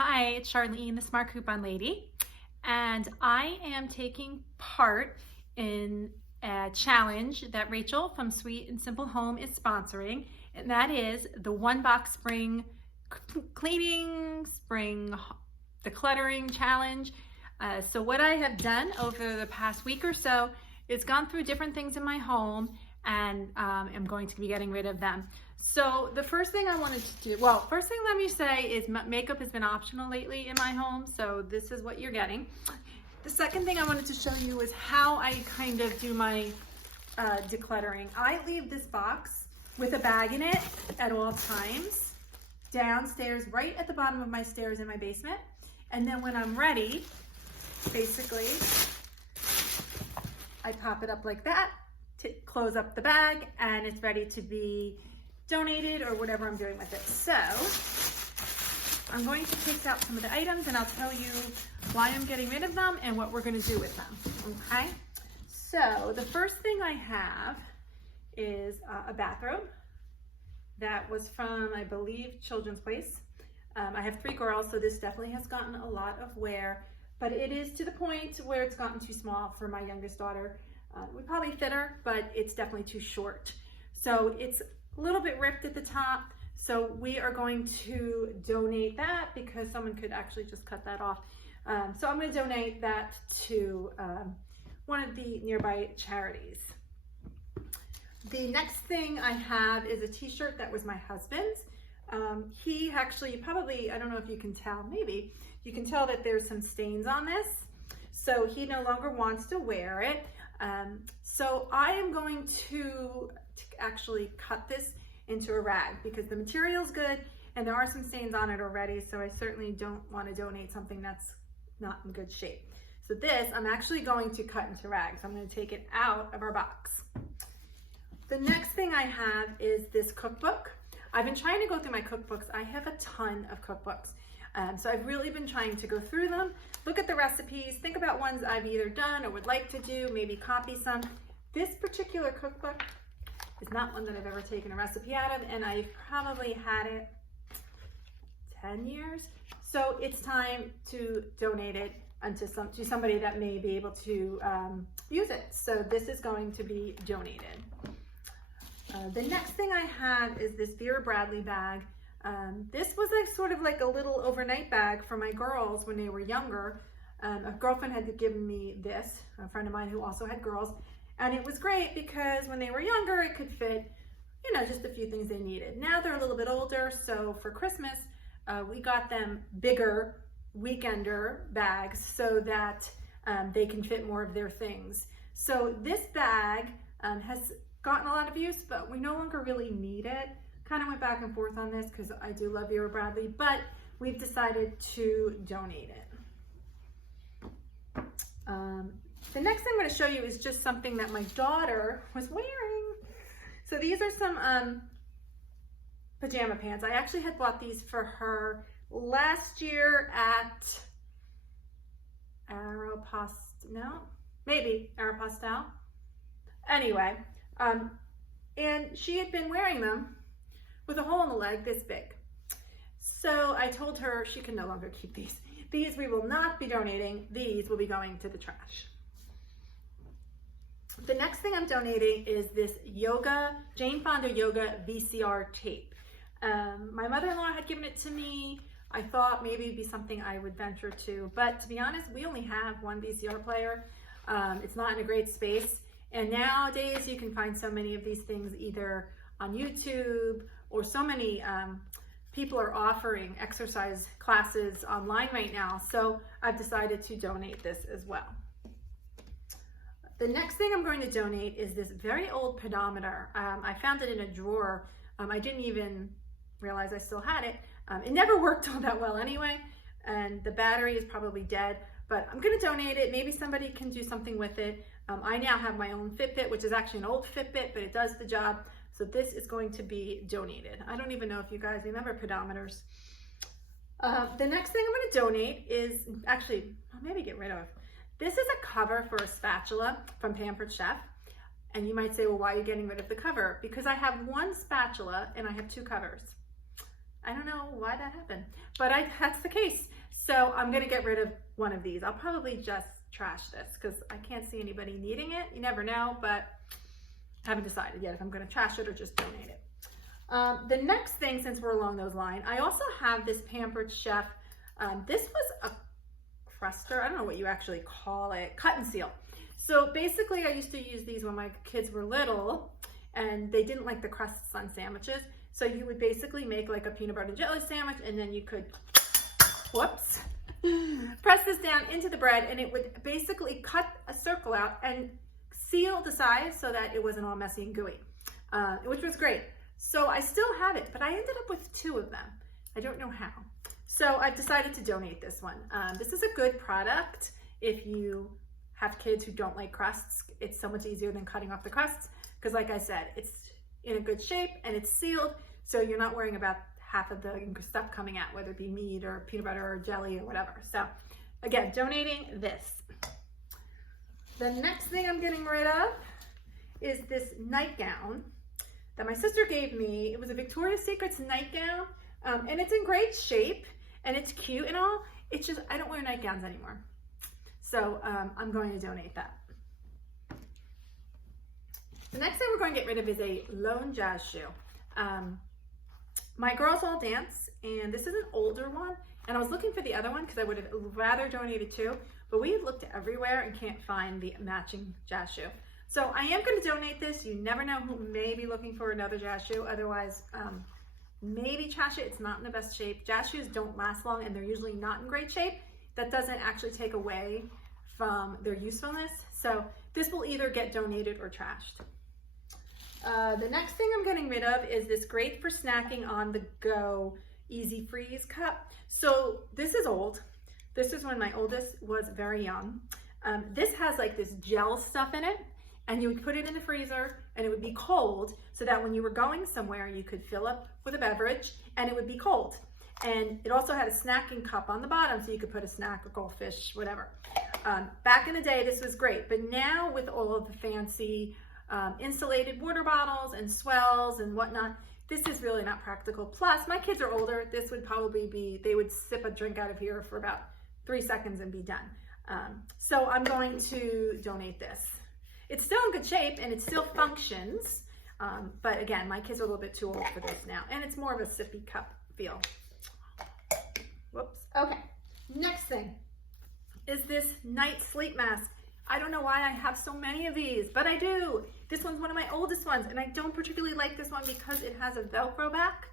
Hi, it's Charlene, the Smart Coupon Lady, and I am taking part in a challenge that Rachel from Sweet and Simple Home is sponsoring, and that is the One Box Spring Cleaning, Spring Decluttering Challenge. So what I have done over the past week or so is gone through different things in my home, and I'm going to be getting rid of them. So the first thing I wanted to do, well, first thing let me say is makeup has been optional lately in my home, so this is what you're getting. The second thing I wanted to show you is how I kind of do my decluttering. I leave this box with a bag in it at all times, downstairs, right at the bottom of my stairs in my basement. And then when I'm ready, basically, I pop it up like that, to close up the bag, and it's ready to be donated or whatever I'm doing with it. So I'm going to take out some of the items and I'll tell you why I'm getting rid of them and what we're going to do with them. Okay, so the first thing I have is a bathrobe that was from, I believe, Children's Place. I have 3 girls, so this definitely has gotten a lot of wear, but it is to the point where it's gotten too small for my youngest daughter. We probably fit her, but it's definitely too short. So it's a little bit ripped at the top. So we are going to donate that because someone could actually just cut that off. So I'm going to donate that to one of the nearby charities. The next thing I have is a t-shirt that was my husband's. He actually, probably, I don't know if you can tell, maybe you can tell that there's some stains on this. So he no longer wants to wear it. So I am going to actually cut this into a rag because the material's good and there are some stains on it already. So I certainly don't want to donate something that's not in good shape. So this, I'm actually going to cut into rags. I'm going to take it out of our box. The next thing I have is this cookbook. I've been trying to go through my cookbooks. I have a ton of cookbooks. So I've really been trying to go through them, look at the recipes, think about ones I've either done or would like to do, maybe copy some. This particular cookbook is not one that I've ever taken a recipe out of, and I've probably had it 10 years. So it's time to donate it to somebody that may be able to use it. So this is going to be donated. The next thing I have is this Vera Bradley bag. This was sort of like a little overnight bag for my girls when they were younger. A girlfriend had given me this, a friend of mine who also had girls, and it was great because when they were younger it could fit, you know, just a few things they needed. Now they're a little bit older, so for Christmas we got them bigger weekender bags so that they can fit more of their things. So this bag has gotten a lot of use, but we no longer really need it. Kind of went back and forth on this because I do love Vera Bradley, but we've decided to donate it. The next thing I'm going to show you is just something that my daughter was wearing. So these are some pajama pants. I actually had bought these for her last year at Aeropostale. Anyway, and she had been wearing them with a hole in the leg this big. So I told her she can no longer keep these. These we will not be donating. These will be going to the trash. The next thing I'm donating is this Jane Fonda Yoga VCR tape. My mother-in-law had given it to me. I thought maybe it'd be something I would venture to, but to be honest, we only have one VCR player. It's not in a great space. And nowadays you can find so many of these things either on YouTube, or so many people are offering exercise classes online right now. So I've decided to donate this as well. The next thing I'm going to donate is this very old pedometer. I found it in a drawer. I didn't even realize I still had it. It never worked all that well anyway, and the battery is probably dead, but I'm going to donate it. Maybe somebody can do something with it. I now have my own Fitbit, which is actually an old Fitbit, but it does the job. So this is going to be donated. I don't even know if you guys remember pedometers. The next thing I'm going to donate is, actually, I'll maybe get rid of. This is a cover for a spatula from Pampered Chef. And you might say, well, why are you getting rid of the cover? Because I have one spatula and I have 2 covers. I don't know why that happened, but that's the case. So I'm gonna get rid of one of these. I'll probably just trash this because I can't see anybody needing it. You never know, but haven't decided yet if I'm gonna trash it or just donate it. The next thing, since we're along those lines, I also have this Pampered Chef. This was a cruster, I don't know what you actually call it, cut and seal. So basically I used to use these when my kids were little and they didn't like the crusts on sandwiches. So you would basically make like a peanut butter and jelly sandwich and then you could, whoops, press this down into the bread and it would basically cut a circle out and seal the sides so that it wasn't all messy and gooey, which was great. So I still have it, but I ended up with 2 of them. I don't know how. So I've decided to donate this one. This is a good product if you have kids who don't like crusts. It's so much easier than cutting off the crusts because like I said, it's in a good shape and it's sealed, so you're not worrying about half of the stuff coming out, whether it be meat or peanut butter or jelly or whatever. So again, donating this. The next thing I'm getting rid of is this nightgown that my sister gave me. It was a Victoria's Secret's nightgown, and it's in great shape and it's cute and all. It's just, I don't wear nightgowns anymore. So I'm going to donate that. The next thing we're going to get rid of is a lone jazz shoe. My girls all dance, and this is an older one, and I was looking for the other one because I would have rather donated 2, but we have looked everywhere and can't find the matching jazz shoe. So I am going to donate this. You never know who may be looking for another jazz shoe. Otherwise, maybe trash it. It's not in the best shape. Jazz shoes don't last long and they're usually not in great shape. That doesn't actually take away from their usefulness. So this will either get donated or trashed. The next thing I'm getting rid of is this great for snacking on the go easy freeze cup. So this is old. This is when my oldest was very young. This has like this gel stuff in it, and you would put it in the freezer and it would be cold so that when you were going somewhere, you could fill up with a beverage and it would be cold. And it also had a snacking cup on the bottom so you could put a snack or goldfish, whatever. Back in the day, this was great, but now with all of the fancy insulated water bottles and swells and whatnot, this is really not practical. Plus, my kids are older. This would probably be, they would sip a drink out of here for about 3 seconds and be done. So I'm going to donate this. It's still in good shape and it still functions. But again, my kids are a little bit too old for this now. And it's more of a sippy cup feel. Whoops. Okay. Next thing is this night sleep mask. I don't know why I have so many of these, but I do. This one's one of my oldest ones, and I don't particularly like this one because it has a Velcro back.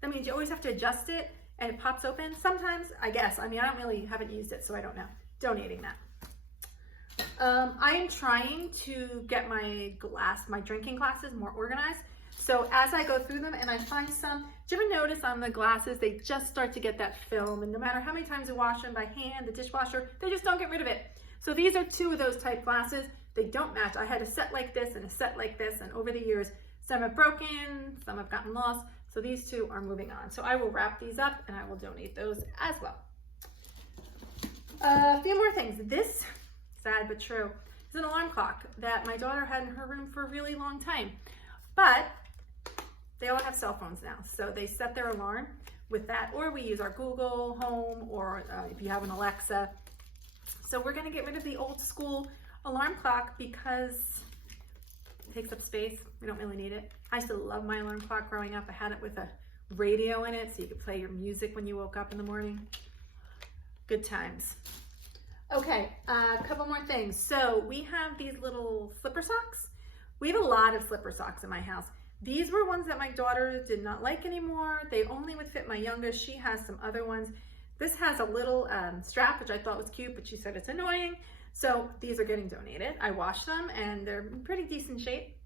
That means you always have to adjust it, and it pops open sometimes, I guess. I mean, I haven't used it, so I don't know. Donating that. I am trying to get my drinking glasses more organized. So as I go through them and I find some, do you ever notice on the glasses, they just start to get that film, and no matter how many times you wash them by hand, the dishwasher, they just don't get rid of it. So these are 2 of those type glasses. They don't match. I had a set like this and a set like this, and over the years, some have broken, some have gotten lost. So these 2 are moving on. So I will wrap these up and I will donate those as well. A few more things. This, sad but true, is an alarm clock that my daughter had in her room for a really long time. But they all have cell phones now. So they set their alarm with that, or we use our Google Home, or if you have an Alexa. So we're going to get rid of the old school alarm clock because it takes up space. We don't really need it. I used to love my alarm clock growing up. I had it with a radio in it so you could play your music when you woke up in the morning. Good times. Okay, a couple more things. So we have these little slipper socks. We have a lot of slipper socks in my house. These were ones that my daughter did not like anymore. They only would fit my youngest. She has some other ones. This has a little strap, which I thought was cute, but she said it's annoying. So these are getting donated. I washed them and they're in pretty decent shape.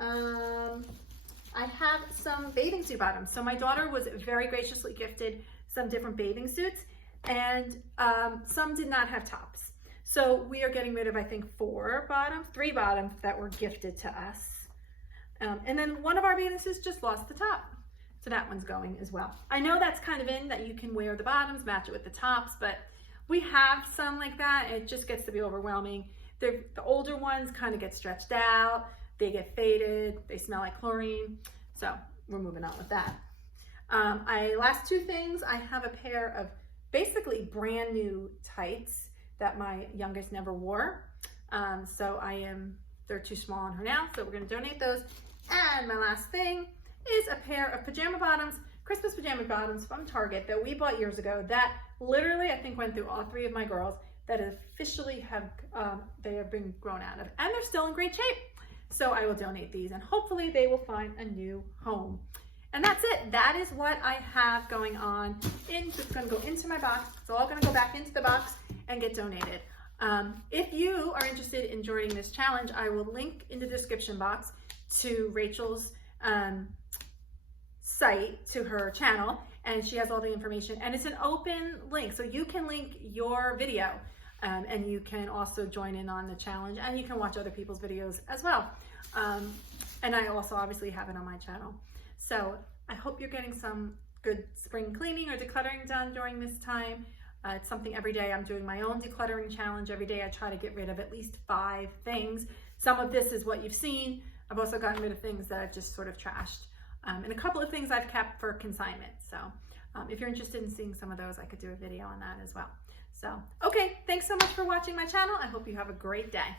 I have some bathing suit bottoms. So my daughter was very graciously gifted some different bathing suits, and some did not have tops. So we are getting rid of, I think, 3 bottoms that were gifted to us. And then one of our bathing suits just lost the top. So that one's going as well. I know that's kind of in that you can wear the bottoms, match it with the tops, but we have some like that. It just gets to be overwhelming. The older ones kind of get stretched out. They get faded. They smell like chlorine. So we're moving on with that. Last two things, I have a pair of basically brand new tights that my youngest never wore. So they're too small on her now, so we're gonna donate those. And my last thing is a pair of pajama bottoms, Christmas pajama bottoms from Target that we bought years ago that literally I think went through all three of my girls that officially they have been grown out of, and they're still in great shape. So I will donate these and hopefully they will find a new home. And that's it. That is what I have going on. It's gonna go into my box. It's all gonna go back into the box and get donated. If you are interested in joining this challenge, I will link in the description box to Rachel's site, to her channel, and she has all the information, and it's an open link, so you can link your video, and you can also join in on the challenge, and you can watch other people's videos as well. And I also obviously have it on my channel. So I hope you're getting some good spring cleaning or decluttering done during this time. It's something every day. I'm doing my own decluttering challenge. Every day I try to get rid of at least 5 things. Some of this is what you've seen. I've also gotten rid of things that I've just sort of trashed. And a couple of things I've kept for consignment. So if you're interested in seeing some of those, I could do a video on that as well. So, okay, thanks so much for watching my channel. I hope you have a great day.